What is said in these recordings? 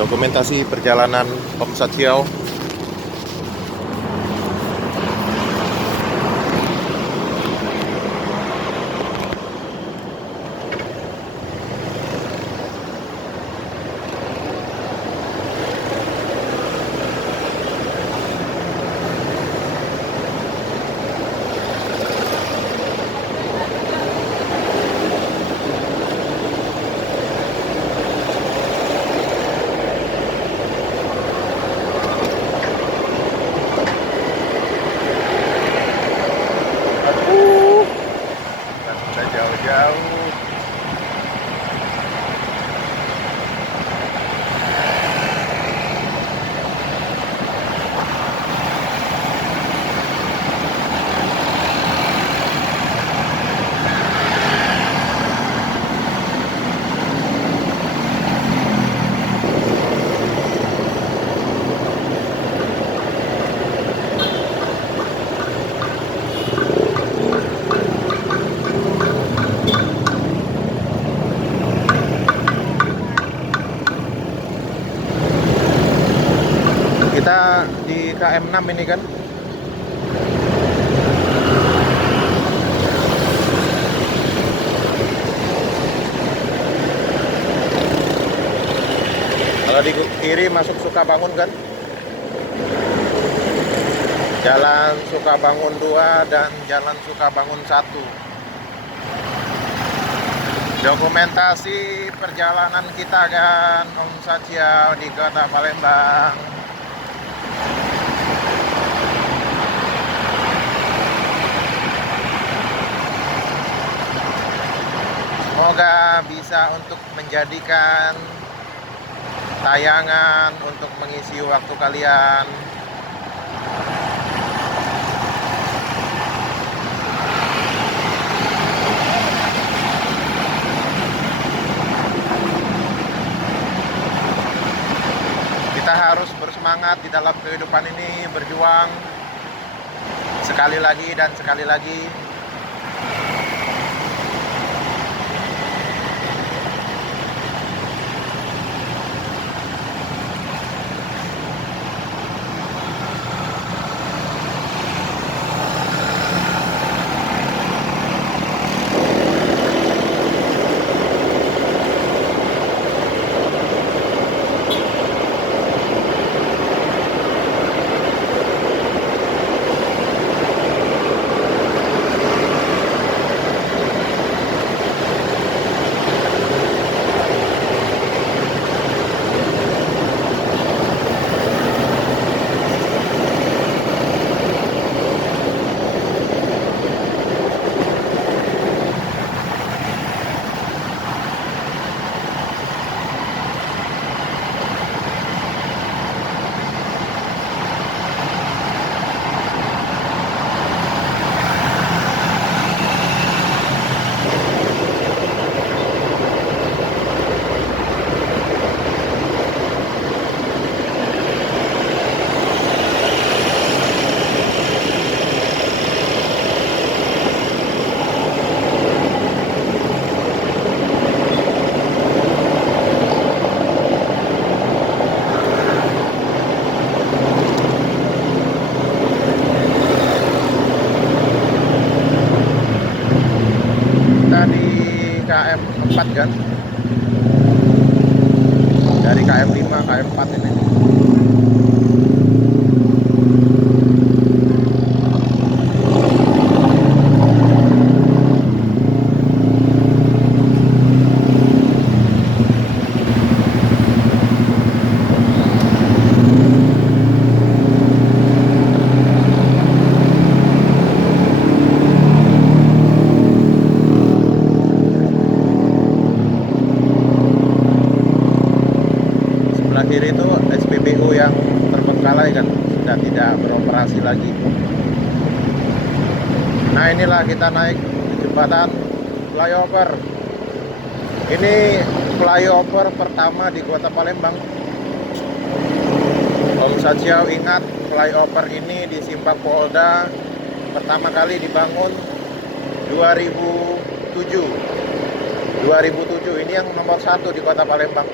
Dokumentasi perjalanan Om Satyau. Dan udah jauh-jauh. Kita di KM 6 ini kan. Kalau di kiri masuk Sukabangun kan. Jalan Sukabangun 2 dan Jalan Sukabangun 1. Dokumentasi perjalanan kita kan Om Satyau di Kota Palembang. Semoga bisa untuk menjadikan tayangan untuk mengisi waktu kalian. Kita harus bersemangat di dalam kehidupan ini, berjuang sekali lagi dan sekali lagi. Kita di KM 4 kan. Dari KM 5 KM 4 ini. Sebelah kiri itu SPBU yang terbengkalai kan, sudah tidak beroperasi lagi. Nah, inilah kita naik jembatan flyover. Ini flyover pertama di Kota Palembang. Om Satyau ingat flyover ini di Simpang Polda pertama kali dibangun 2007. Ini yang nomor 1 di Kota Palembang.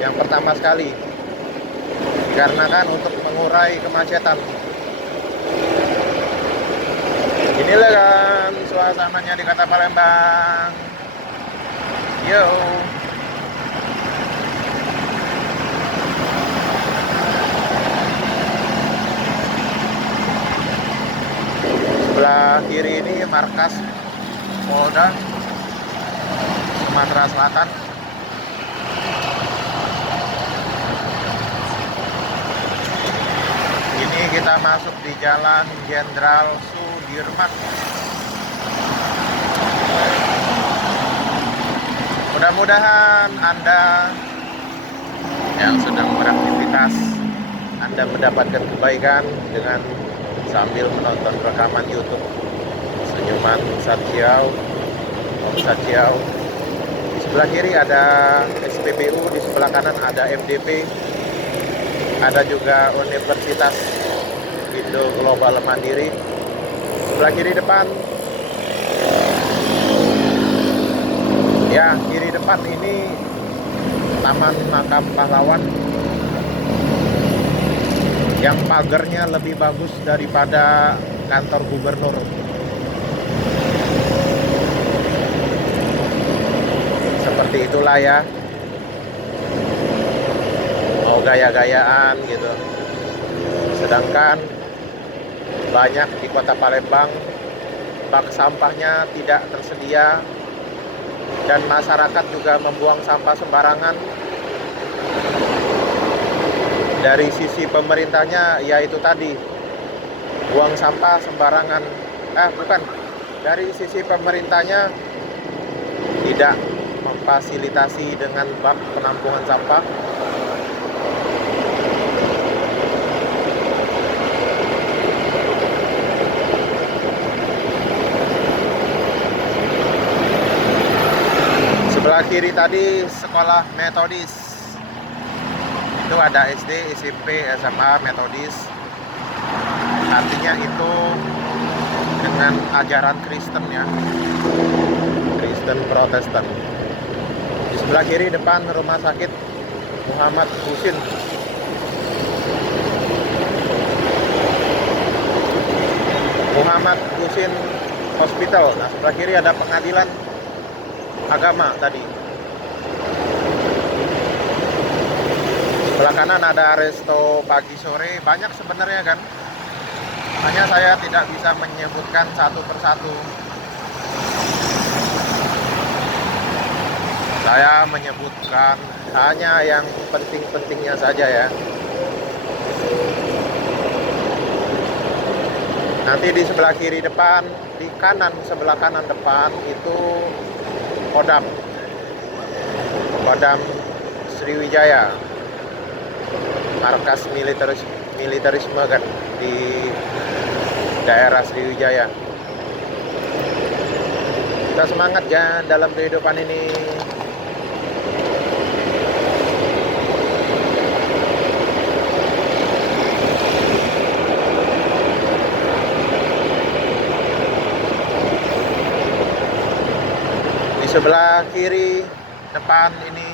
yang pertama sekali, dikarenakan untuk mengurai kemacetan. Inilah kan suasananya di Kota Palembang. Yo. Sebelah kiri ini markas Polda Sumatera Selatan. Ini kita masuk di Jalan Jenderal Sudirman. Mudah-mudahan Anda yang sedang beraktivitas, Anda mendapatkan kebaikan dengan sambil menonton rekaman YouTube Senyuman Satyau, Om Satyau. Di sebelah kiri ada SPBU, di sebelah kanan ada FDP, ada juga Universitas Indo Global Mandiri. Sebelah kiri depan, ya kiri depan ini Taman Makam Pahlawan yang pagernya lebih bagus daripada kantor gubernur. Seperti itulah ya, mau gaya-gayaan gitu. Sedangkan banyak di Kota Palembang bak sampahnya tidak tersedia dan masyarakat juga membuang sampah sembarangan. Dari sisi pemerintahnya yaitu tadi, buang sampah sembarangan. Dari sisi pemerintahnya tidak memfasilitasi dengan bak penampungan sampah. Sebelah kiri tadi sekolah metodis. Itu ada SD, SMP, SMA, metodis. Artinya itu dengan ajaran Kristen ya, Kristen Protestan. Di sebelah kiri depan rumah sakit Muhammad Husin. Muhammad Husin Hospital. Nah, sebelah kiri ada pengadilan agama tadi. Sebelah kanan ada resto pagi sore. Banyak sebenarnya kan, hanya saya tidak bisa menyebutkan satu persatu. Saya menyebutkan hanya yang penting-pentingnya saja ya. Nanti di sebelah kiri depan, di kanan sebelah kanan depan itu Kodam Sriwijaya, markas militerisme kan di daerah Sriwijaya. Kita semangat ya dalam kehidupan ini. Di sebelah kiri depan ini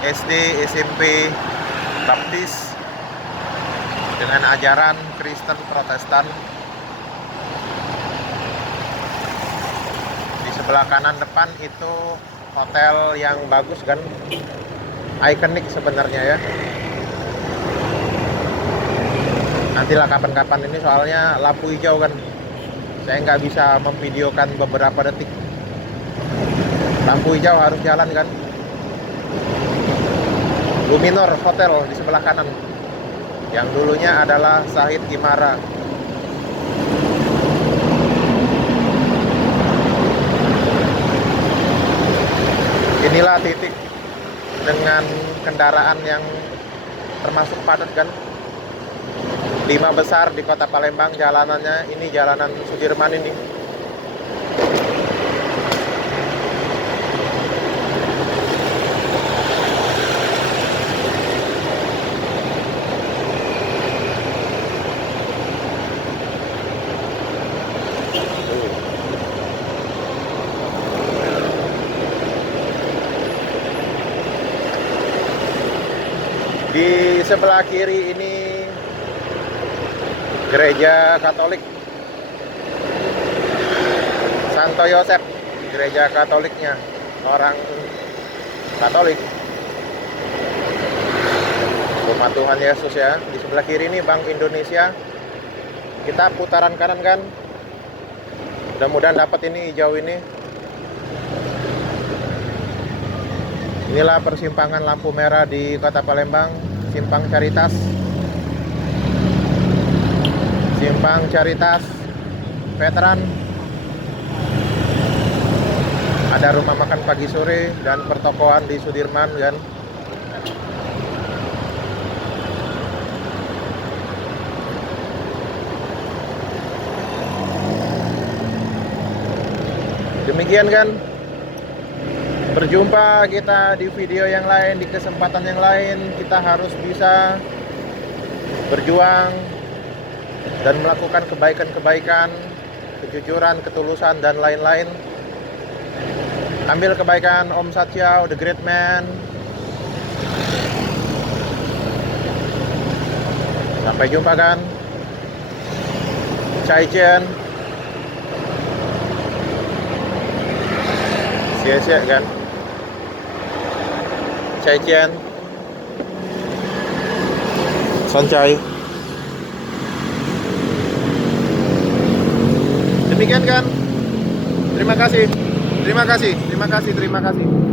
SD, SMP Baptis dengan ajaran Kristen Protestan. Di sebelah kanan depan itu hotel yang bagus kan, ikonik sebenarnya ya. Nantilah kapan-kapan ini, soalnya lampu hijau kan, saya nggak bisa memvideokan beberapa detik. Lampu hijau harus jalan kan. Luminor Hotel di sebelah kanan, yang dulunya adalah Sahid Imara. Inilah titik dengan kendaraan yang termasuk padat kan. 5 besar di Kota Palembang jalanannya. Ini jalanan Sudirman ini. Di sebelah kiri ini gereja Katolik Santo Yosef, gereja Katoliknya, orang Katolik. Rumah Tuhan Yesus ya. Di sebelah kiri ini Bank Indonesia. Kita putaran kanan kan. Mudah-mudahan dapat ini hijau ini. Inilah persimpangan lampu merah di Kota Palembang, Simpang Caritas. Simpang Caritas Veteran. Ada rumah makan pagi sore dan pertokoan di Sudirman kan. Demikian kan. Berjumpa kita di video yang lain, di kesempatan yang lain. Kita harus bisa berjuang dan melakukan kebaikan-kebaikan, kejujuran, ketulusan, dan lain-lain. Ambil kebaikan Om Satyao, the great man. Sampai jumpa kan. Chai Chen. Sia-sia kan. Chai Chen. Sancai. Demikian kan. Terima kasih. Terima kasih. Terima kasih. Terima kasih.